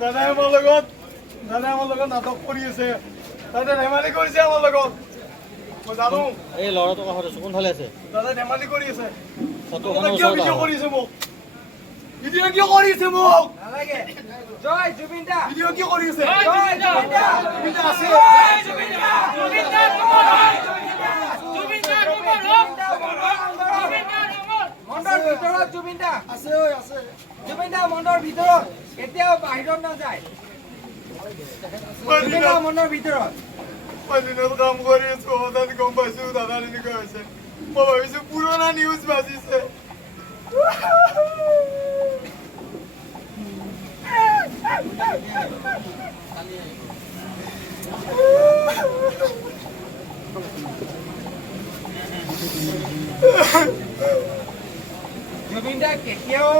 দাদাই আমাৰ লগত নাটক কৰি আছে। দাদা ধেমালি কৰিছে আমাৰ লগত। মই জানো এই ল'ৰাটো কাষত কোনফালে আছে? দাদা ধেমালি কৰি আছে। ফটোখনৰ কিয় ওচৰত ভিডিঅ' কৰিছে মোক? ভিডিঅ' কিয় কৰিছে মোক? নালাগে। জয় জুবিন দা। ভিডিঅ' কিয় কৰিছে? জয় জুবিন দা। জুবিন দা আছে। জয় জুবিন দা। জুবিন দা তোমাৰ হয়। জুবিন দা তোমাৰ হয়। মণ্ডৰ ভিতৰত জুবিন দা আছে আছে। জুবিন দা মণ্ডৰ ভিতৰত এতিয়াও বাহিৰত নাযায়। জুবিন দা মণ্ডৰ ভিতৰত মই দিনত কাম কৰি আছো, হঠাৎ গম পাইছো দাদা এনেকুৱা হৈছে। মই ভাবিছো পুৰণা নিউজ বাজিছে। জুবিন দা কেতিয়াও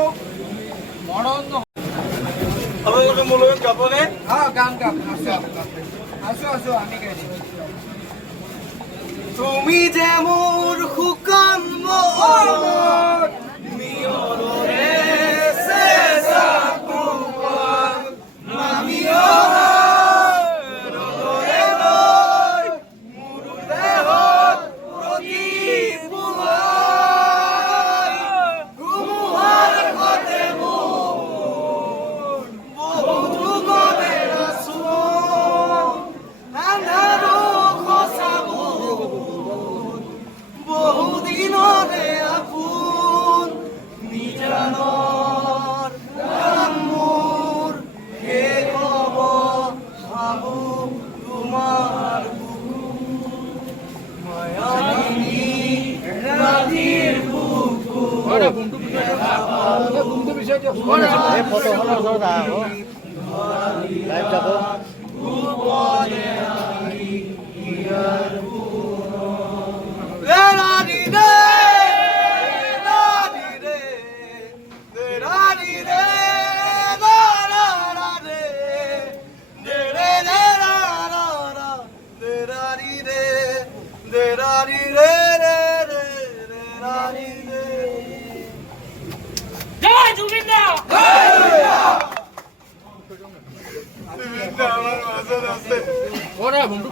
মৰণ আপোনালোকে মোৰ লগত গাবনে? গান গাম আছো আমি গাই দিম। তুমি যে মোৰ শুকান মন মিয়ৰৰে চেঁচা কোপাল নামি অহা ৰ'দৰে লৈ মোৰ দেহত প্ৰতিপুৱাই ধুমুহাৰ আগতে মোৰ বহু গলেৰ চুৰ আন্ধাৰো সঁচা বহুদিনৰে আপোন নিজানৰ গান মোৰ শেষ হ'ব ভাবো তোমাৰ মায়াবিনী ৰাতিৰ বুকুত এই ফটোখনৰ ওচৰত আহ লাইভ যাব। জয় জুবিন দা। আমাৰ মাজত আছে। বন্ধু